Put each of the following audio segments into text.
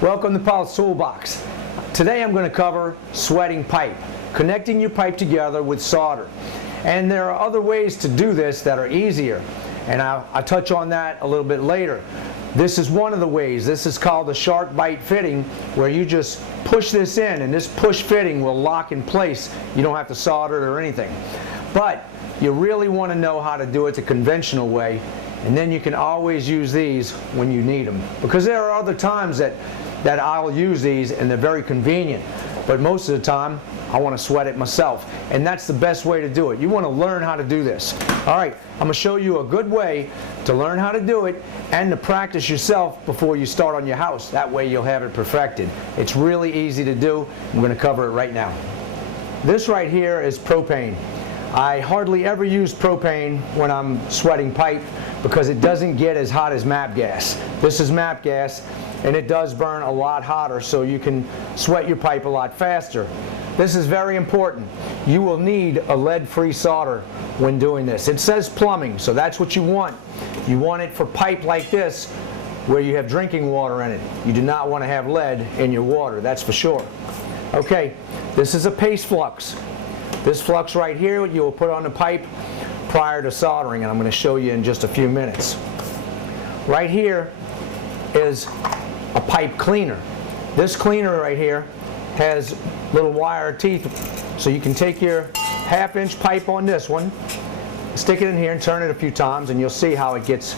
Welcome to Paul's Toolbox. Today I'm going to cover sweating pipe, connecting your pipe together with solder. And there are other ways to do this that are easier, and I'll touch on that a little bit later. This is one of the ways. This is called a shark bite fitting, where you just push this in and this push fitting will lock in place. You don't have to solder it or anything. But you really want to know how to do it the conventional way, and then you can always use these when you need them. Because there are other times that I'll use these and they're very convenient, but most of the time I want to sweat it myself, and that's the best way to do it. You want to learn how to do this. Alright, I'm going to show you a good way to learn how to do it and to practice yourself before you start on your house. That way you'll have it perfected. It's really easy to do. I'm going to cover it right now. This right here is propane. I hardly ever use propane when I'm sweating pipe because it doesn't get as hot as MAP gas. This is MAP gas, and it does burn a lot hotter, so you can sweat your pipe a lot faster. This is very important. You will need a lead-free solder when doing this. It says plumbing, so that's what you want. You want it for pipe like this where you have drinking water in it. You do not want to have lead in your water, that's for sure. Okay, this is a paste flux. This flux right here you will put on the pipe prior to soldering, and I'm going to show you in just a few minutes. Right here is a pipe cleaner. This cleaner right here has little wire teeth, so you can take your half-inch pipe on this one, stick it in here and turn it a few times, and you'll see how it gets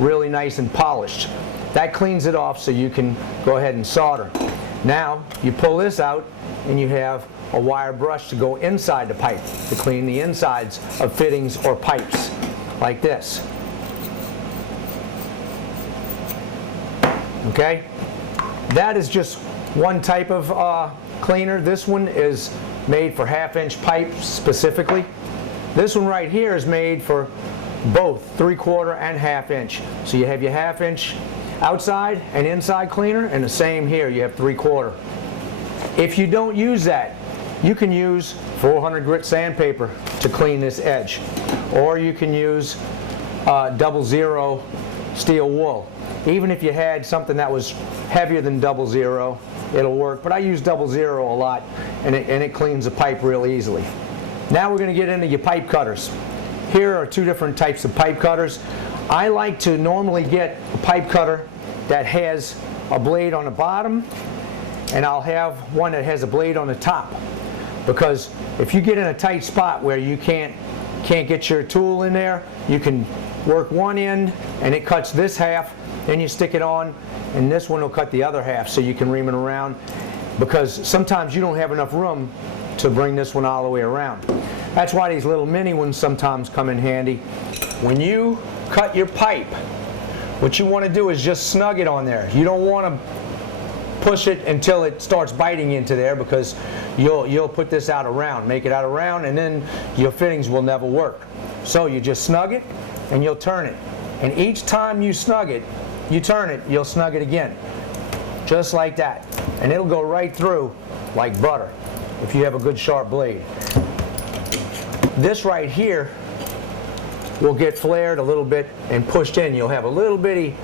really nice and polished. That cleans it off so you can go ahead and solder. Now you pull this out and you have a wire brush to go inside the pipe to clean the insides of fittings or pipes like this. Okay, that is just one type of cleaner. This one is made for half-inch pipes specifically. This one right here is made for both 3/4 and half-inch. So you have your half-inch outside and inside cleaner, and the same here, you have 3/4. If you don't use that, you can use 400 grit sandpaper to clean this edge, or you can use 00 steel wool. Even if you had something that was heavier than 00, it'll work, but I use 00 a lot, and it cleans the pipe real easily. Now we're going to get into your pipe cutters. Here are two different types of pipe cutters. I like to normally get a pipe cutter that has a blade on the bottom, and I'll have one that has a blade on the top, because if you get in a tight spot where you can't get your tool in there, you can work one end and it cuts this half, then you stick it on and this one will cut the other half, so you can ream it around, because sometimes you don't have enough room to bring this one all the way around. That's why these little mini ones sometimes come in handy. When you cut your pipe, what you want to do is just snug it on there. You don't want to push it until it starts biting into there, because you'll put this out around, make it out around, and then your fittings will never work. So you just snug it and you'll turn it, and each time you snug it, you turn it, you'll snug it again, just like that, and it'll go right through like butter if you have a good sharp blade. This right here will get flared a little bit and pushed in. You'll have a little bitty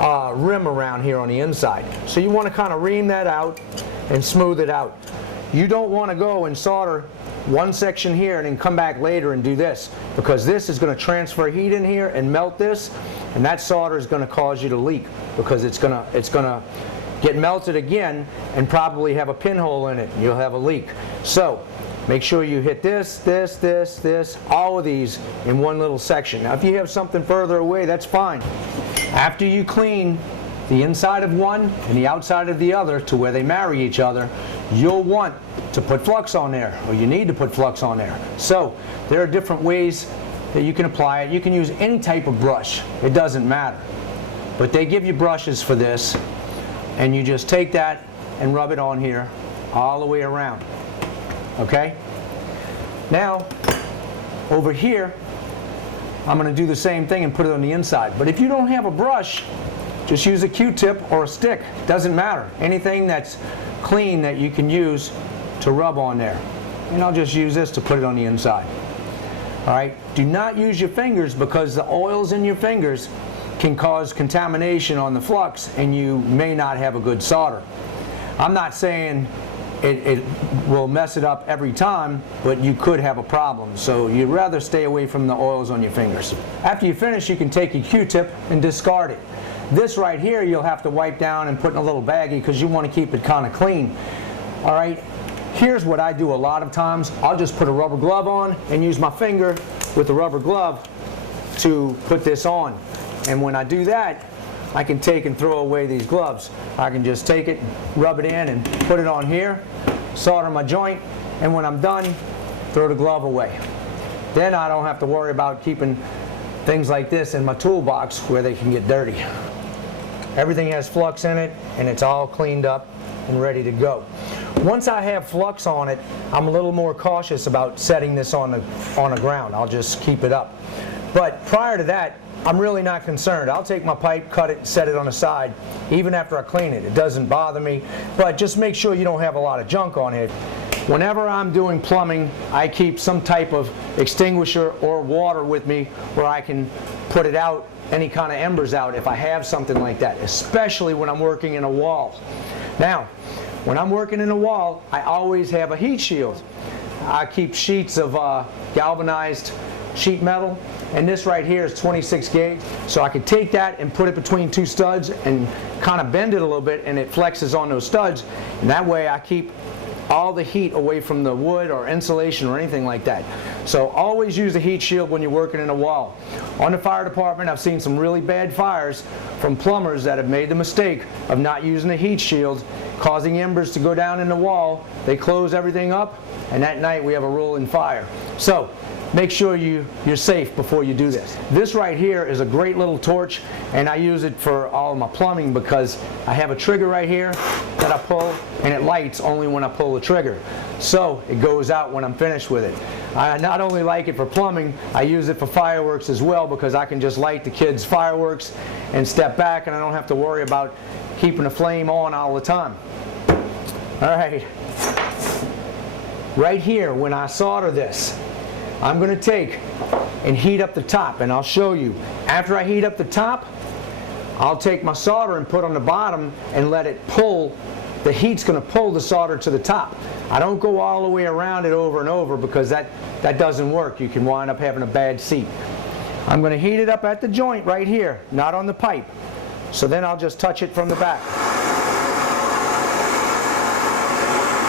rim around here on the inside, so you want to kind of ream that out and smooth it out. You don't want to go and solder one section here and then come back later and do this, because this is going to transfer heat in here and melt this, and that solder is going to cause you to leak, because it's going to get melted again and probably have a pinhole in it, and you'll have a leak. So make sure you hit this, all of these in one little section. Now if you have something further away, that's fine. After you clean the inside of one and the outside of the other to where they marry each other, you'll want to put flux on there, or you need to put flux on there. So there are different ways that you can apply it. You can use any type of brush, it doesn't matter. But they give you brushes for this, and you just take that and rub it on here all the way around. Okay? Now, over here, I'm going to do the same thing and put it on the inside. But if you don't have a brush, just use a Q-tip or a stick. Doesn't matter. Anything that's clean that you can use to rub on there. And I'll just use this to put it on the inside. Alright? Do not use your fingers, because the oils in your fingers can cause contamination on the flux and you may not have a good solder. I'm not saying it will mess it up every time, but you could have a problem. So you'd rather stay away from the oils on your fingers. After you finish, you can take your Q-tip and discard it. This right here you'll have to wipe down and put in a little baggie because you want to keep it kind of clean. All right, here's what I do a lot of times. I'll just put a rubber glove on and use my finger with the rubber glove to put this on. And when I do that, I can take and throw away these gloves. I can just take it, rub it in, and put it on here, solder my joint, and when I'm done, throw the glove away. Then I don't have to worry about keeping things like this in my toolbox where they can get dirty. Everything has flux in it, and it's all cleaned up and ready to go. Once I have flux on it, I'm a little more cautious about setting this on the ground. I'll just keep it up. But prior to that, I'm really not concerned. I'll take my pipe, cut it, and set it on the side, even after I clean it. It doesn't bother me, but just make sure you don't have a lot of junk on it. Whenever I'm doing plumbing, I keep some type of extinguisher or water with me where I can put it out, any kind of embers out if I have something like that, especially when I'm working in a wall. Now, when I'm working in a wall, I always have a heat shield. I keep sheets of galvanized sheet metal, and this right here is 26 gauge, so I could take that and put it between two studs and kind of bend it a little bit, and it flexes on those studs, and that way I keep all the heat away from the wood or insulation or anything like that. So always use a heat shield when you're working in a wall. On the fire department, I've seen some really bad fires from plumbers that have made the mistake of not using a heat shield, causing embers to go down in the wall. They close everything up, and that night we have a rolling fire. So make sure you're safe before you do this. This right here is a great little torch, and I use it for all of my plumbing because I have a trigger right here that I pull, and it lights only when I pull the trigger. So it goes out when I'm finished with it. I not only like it for plumbing, I use it for fireworks as well because I can just light the kids' fireworks and step back, and I don't have to worry about keeping the flame on all the time. All right. Right here, when I solder this, I'm going to take and heat up the top, and I'll show you. After I heat up the top, I'll take my solder and put on the bottom and let it pull. The heat's going to pull the solder to the top. I don't go all the way around it over and over because that doesn't work. You can wind up having a bad seat. I'm going to heat it up at the joint right here, not on the pipe. So then I'll just touch it from the back.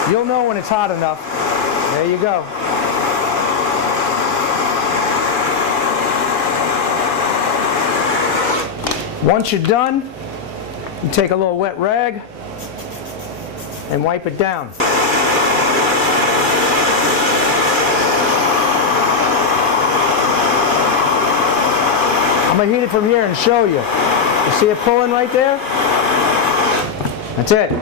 You'll know when it's hot enough. There you go. Once you're done, you take a little wet rag and wipe it down. I'm going to heat it from here and show you. You see it pulling right there? That's it.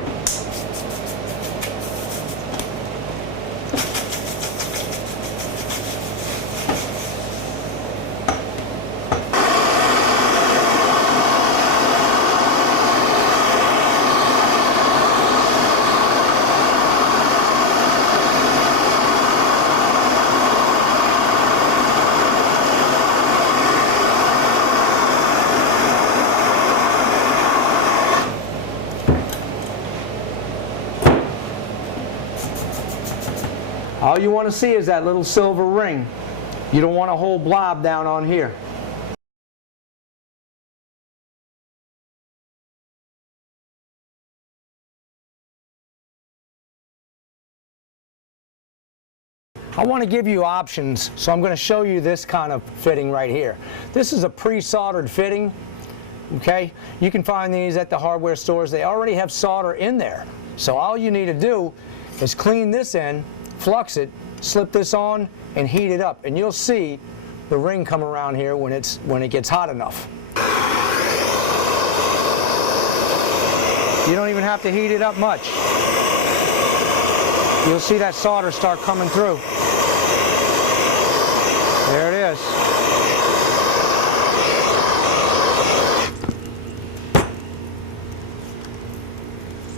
All you want to see is that little silver ring. You don't want a whole blob down on here. I want to give you options, so I'm going to show you this kind of fitting right here. This is a pre-soldered fitting. Okay, you can find these at the hardware stores. They already have solder in there. So all you need to do is clean this end, flux it, slip this on, and heat it up, and you'll see the ring come around here when it gets hot enough. You don't even have to heat it up much. You'll see that solder start coming through. There it is.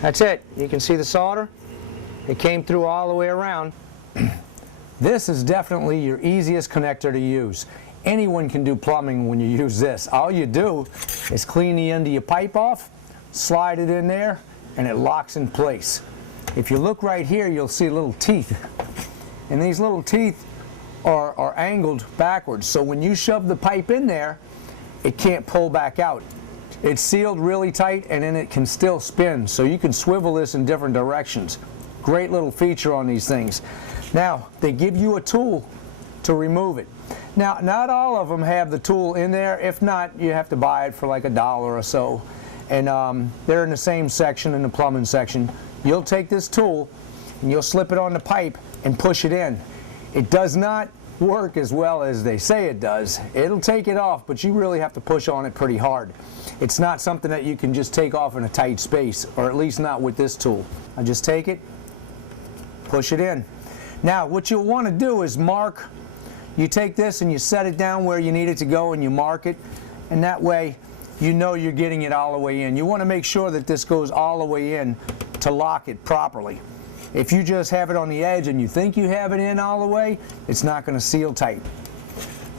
That's it. You can see the solder. It came through all the way around. This is definitely your easiest connector to use. Anyone can do plumbing when you use this. All you do is clean the end of your pipe off, slide it in there, and it locks in place. If you look right here, you'll see little teeth. And these little teeth are angled backwards. So when you shove the pipe in there, it can't pull back out. It's sealed really tight, and then it can still spin. So you can swivel this in different directions. Great little feature on these things. Now, they give you a tool to remove it. Now, not all of them have the tool in there. If not, you have to buy it for like $1 or so. And they're in the same section, in the plumbing section. You'll take this tool and you'll slip it on the pipe and push it in. It does not work as well as they say it does. It'll take it off, but you really have to push on it pretty hard. It's not something that you can just take off in a tight space, or at least not with this tool. I just take it, push it in. Now, what you'll want to do is mark. You take this and you set it down where you need it to go and you mark it, and that way you know you're getting it all the way in. You want to make sure that this goes all the way in to lock it properly. If you just have it on the edge and you think you have it in all the way, it's not going to seal tight.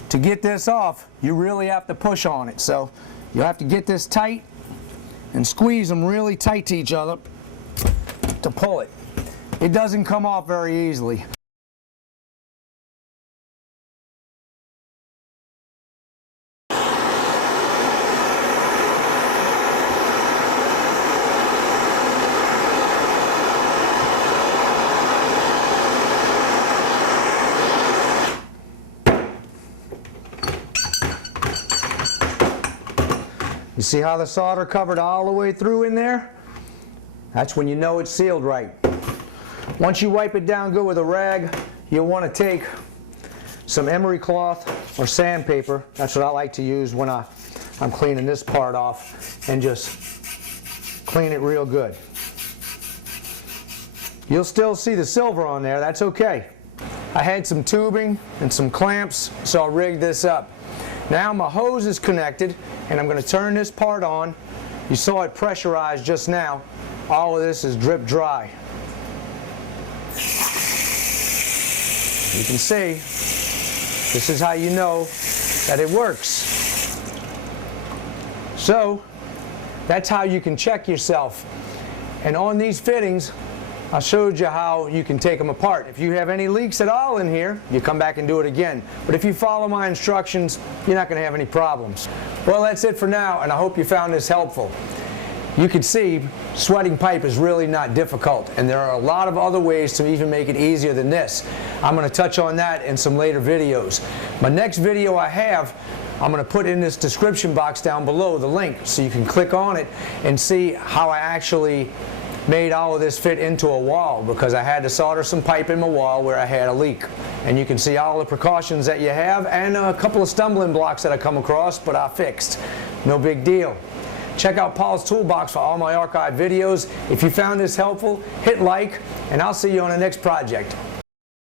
To get this off, you really have to push on it. So you'll have to get this tight and squeeze them really tight to each other to pull it. It doesn't come off very easily. You see how the solder covered all the way through in there? That's when you know it's sealed right. Once you wipe it down good with a rag, you'll want to take some emery cloth or sandpaper. That's what I like to use when I'm cleaning this part off, and just clean it real good. You'll still see the silver on there. That's okay. I had some tubing and some clamps, so I'll rig this up. Now my hose is connected, and I'm going to turn this part on. You saw it pressurized just now. All of this is drip dry. You can see, this is how you know that it works. So, that's how you can check yourself. And on these fittings, I showed you how you can take them apart. If you have any leaks at all in here, you come back and do it again. But if you follow my instructions, you're not going to have any problems. Well, that's it for now, and I hope you found this helpful. You can see sweating pipe is really not difficult, and there are a lot of other ways to even make it easier than this. I'm going to touch on that in some later videos. My next video I have, I'm going to put in this description box down below the link, so you can click on it and see how I actually made all of this fit into a wall, because I had to solder some pipe in my wall where I had a leak. And you can see all the precautions that you have, and a couple of stumbling blocks that I come across, but I fixed. No big deal. Check out Paul's Toolbox for all my archived videos. If you found this helpful, hit like, and I'll see you on the next project.